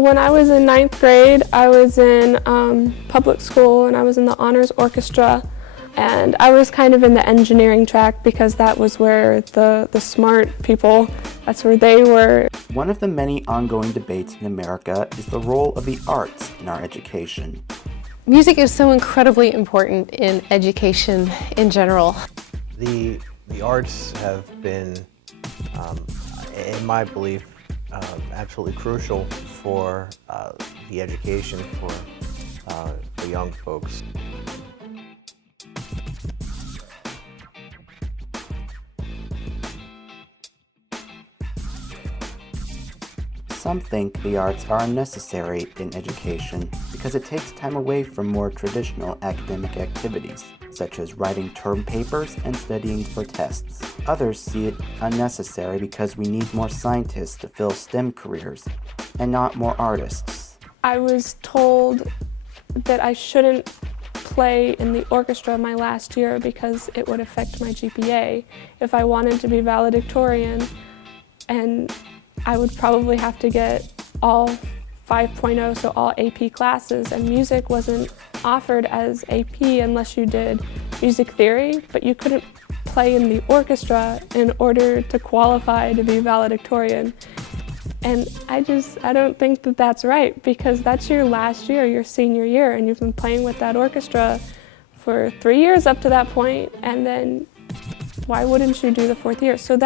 When I was in ninth grade, I was in public school and I was in the honors orchestra. And I was kind of in the engineering track because that was where the smart people, that's where they were. One of the many ongoing debates in America is the role of the arts in our education. Music is so incredibly important in education in general. The arts have been, in my belief, absolutely crucial for the education for young folks. Some think the arts are unnecessary in education because it takes time away from more traditional academic activities, such as writing term papers and studying for tests. Others see it unnecessary because we need more scientists to fill STEM careers and not more artists. I was told that I shouldn't play in the orchestra my last year because it would affect my GPA if I wanted to be valedictorian, and I would probably have to get all 5.0, so all AP classes, and music wasn't offered as AP unless you did music theory, but you couldn't play in the orchestra in order to qualify to be valedictorian. And I don't think that that's right, because that's your last year, your senior year, and you've been playing with that orchestra for 3 years up to that point, and then why wouldn't you do the 4th year? So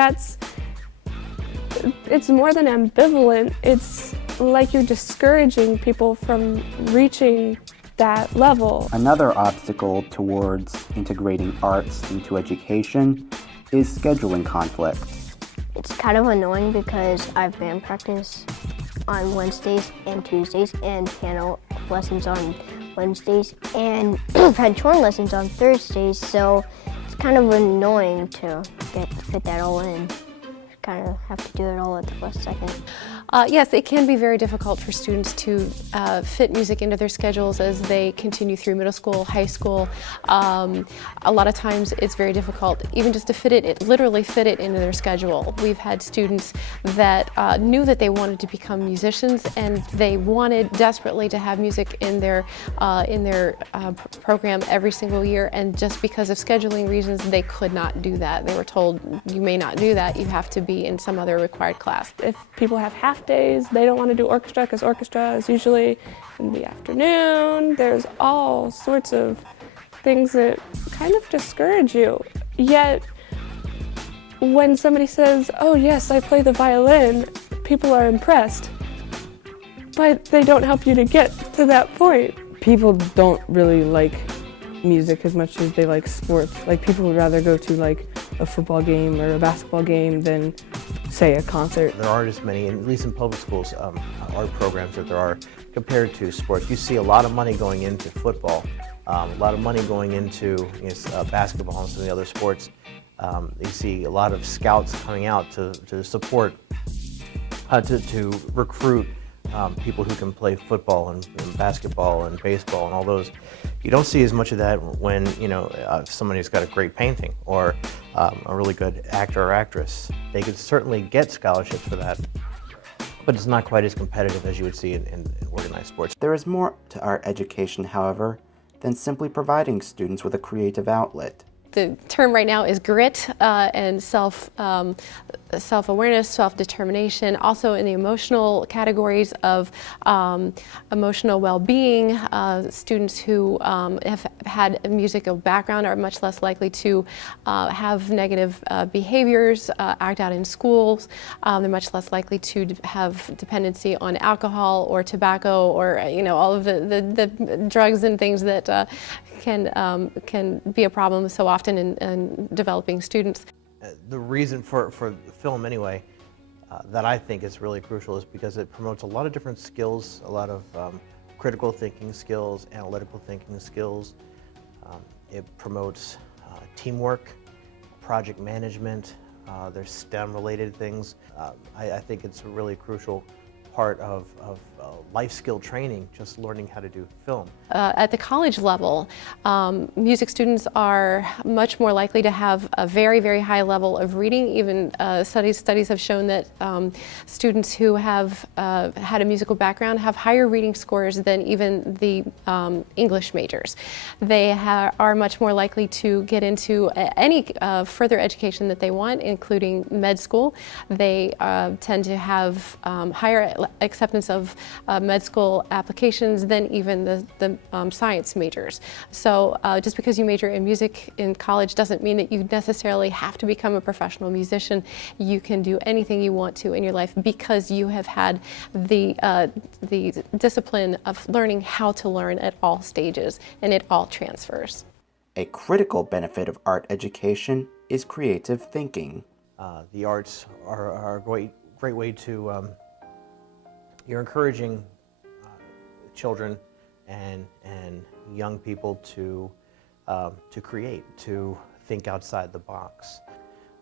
it's more than ambivalent. It's like you're discouraging people from reaching that level. Another obstacle towards integrating arts into education is scheduling conflicts. It's kind of annoying because I have band practice on Wednesdays and Tuesdays and piano lessons on Wednesdays, and I've had horn lessons on Thursdays, so it's kind of annoying to fit that all in. Kind of have to do it all at the last second. Yes, it can be very difficult for students to fit music into their schedules as they continue through middle school, high school. A lot of times it's very difficult even just to literally fit it into their schedule. We've had students that knew that they wanted to become musicians, and they wanted desperately to have music in their program every single year, and just because of scheduling reasons they could not do that. They were told, you may not do that, you have to be in some other required class. If people have half days, they don't want to do orchestra because orchestra is usually in the afternoon. There's all sorts of things that kind of discourage you. Yet, when somebody says, oh yes, I play the violin, people are impressed. But they don't help you to get to that point. People don't really like music as much as they like sports. Like, people would rather go to like a football game or a basketball game than, say, a concert. There aren't as many, at least in public schools, art programs that there are compared to sports. You see a lot of money going into football, a lot of money going into basketball and some of the other sports. You see a lot of scouts coming out to support, to recruit people who can play football and basketball and baseball and all those. You don't see as much of that when somebody who's got a great painting or a really good actor or actress. They could certainly get scholarships for that, but it's not quite as competitive as you would see in organized sports. There is more to art education, however, than simply providing students with a creative outlet. The term right now is grit and self-awareness, self-determination. Also in the emotional categories of emotional well-being, students who have had a musical background are much less likely to have negative behaviors, act out in schools. They're much less likely to have dependency on alcohol or tobacco or all of the drugs and things that can be a problem so often in developing students. The reason for film anyway, that I think is really crucial is because it promotes a lot of different skills, a lot of critical thinking skills, analytical thinking skills. It promotes teamwork, project management, there's STEM related things. I think it's a really crucial part of life skill training, just learning how to do film. At the college level, music students are much more likely to have a very, very high level of reading. Even studies have shown that students who have had a musical background have higher reading scores than even the English majors. They are much more likely to get into any further education that they want, including med school. They tend to have higher acceptance of med school applications than even the science majors. So just because you major in music in college doesn't mean that you necessarily have to become a professional musician. You can do anything you want to in your life because you have had the discipline of learning how to learn at all stages, and it all transfers. A critical benefit of art education is creative thinking. The arts are a great way to, you're encouraging children and young people to create, to think outside the box.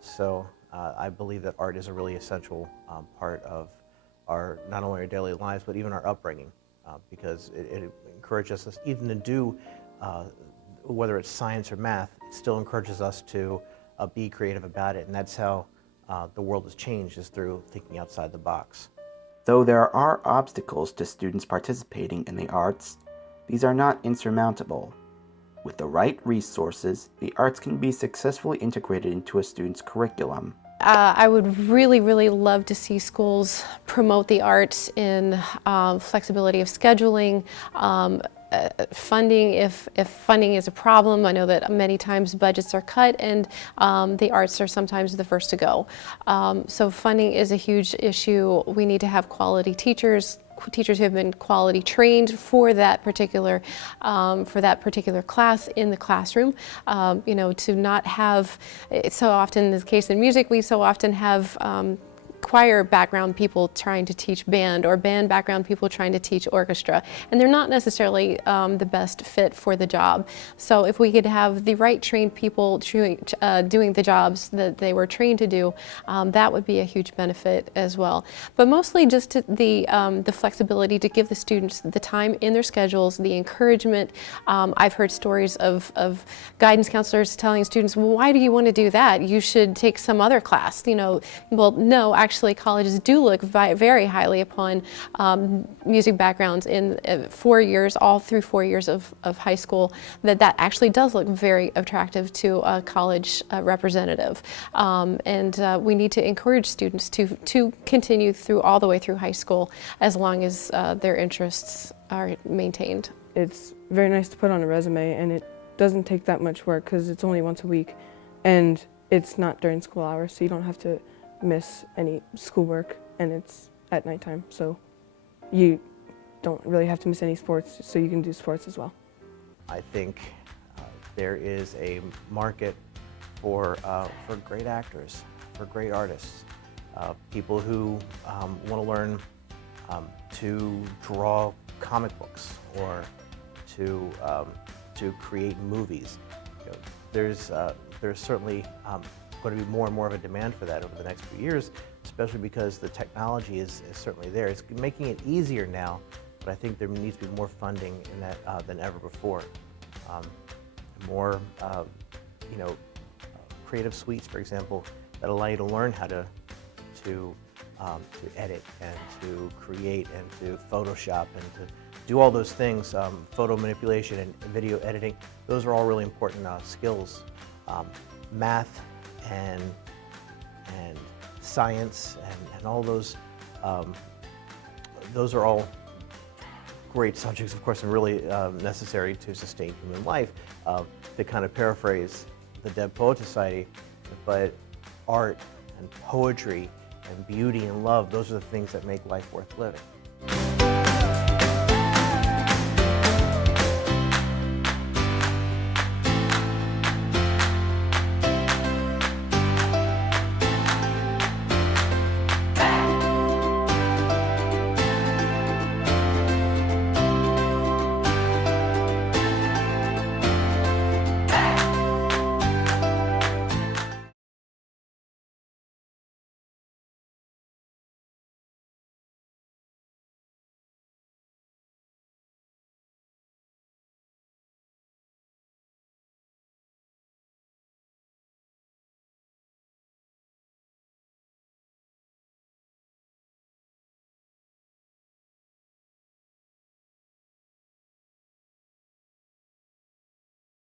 So I believe that art is a really essential part of not only our daily lives, but even our upbringing, because it encourages us even to do, whether it's science or math, it still encourages us to be creative about it, and that's how the world has changed, is through thinking outside the box. Though there are obstacles to students participating in the arts, these are not insurmountable. With the right resources, the arts can be successfully integrated into a student's curriculum. I would really, really love to see schools promote the arts in flexibility of scheduling, funding if funding is a problem. I know that many times budgets are cut and the arts are sometimes the first to go. So funding is a huge issue. We need to have quality teachers who have been quality trained for that particular class in the classroom. You know, to not have, it's so often the case in music, we so often have choir background people trying to teach band, or band background people trying to teach orchestra, and they're not necessarily the best fit for the job. So if we could have the right trained people doing the jobs that they were trained to do, that would be a huge benefit as well. But mostly just the flexibility to give the students the time in their schedules, the encouragement. I've heard stories of guidance counselors telling students, well, why do you want to do that? You should take some other class. You know, well, no, actually colleges do look very highly upon music backgrounds in 4 years, all through 4 years of high school, that actually does look very attractive to a college representative. And we need to encourage students to continue all the way through high school, as long as their interests are maintained. It's very nice to put on a resume, and it doesn't take that much work because it's only once a week, and it's not during school hours, so you don't have to miss any schoolwork, and it's at nighttime, so you don't really have to miss any sports, so you can do sports as well. I think there is a market for great actors, for great artists, people who want to learn to draw comic books or to create movies. You know, there's certainly going to be more and more of a demand for that over the next few years, especially because the technology is certainly there. It's making it easier now, but I think there needs to be more funding in that than ever before. More, you know, creative suites, for example, that allow you to learn how to edit and to create and to Photoshop and to do all those things, photo manipulation and video editing. Those are all really important skills. Math and science and all those are all great subjects, of course, and really necessary to sustain human life. To kind of paraphrase the Dead Poet Society, but art and poetry and beauty and love, those are the things that make life worth living.